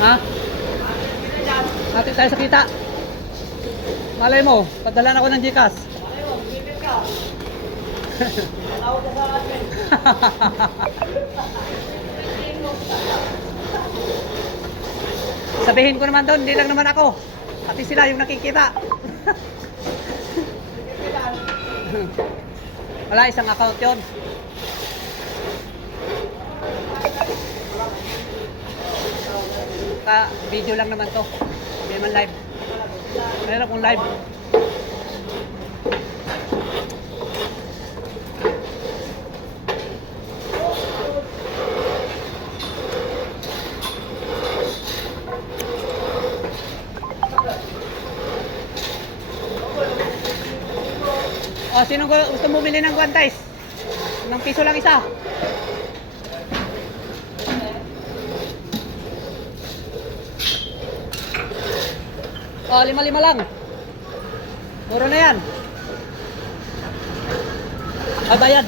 Ha? Natin tayo sa kita. Malay mo, padalan ako ng Gcash. Malay mo, bibit ka. Matawag ka sa admin. Sabihin ko naman doon, hindi lang naman ako. Pati sila yung nakikita. Wala, isang account yun. Video lang naman to. Hindi naman live. Mayroon akong live. O, sino gusto bumili ng guantes? Ng piso lang isa. O, 5-5 lang. Muro na yan. Bayad.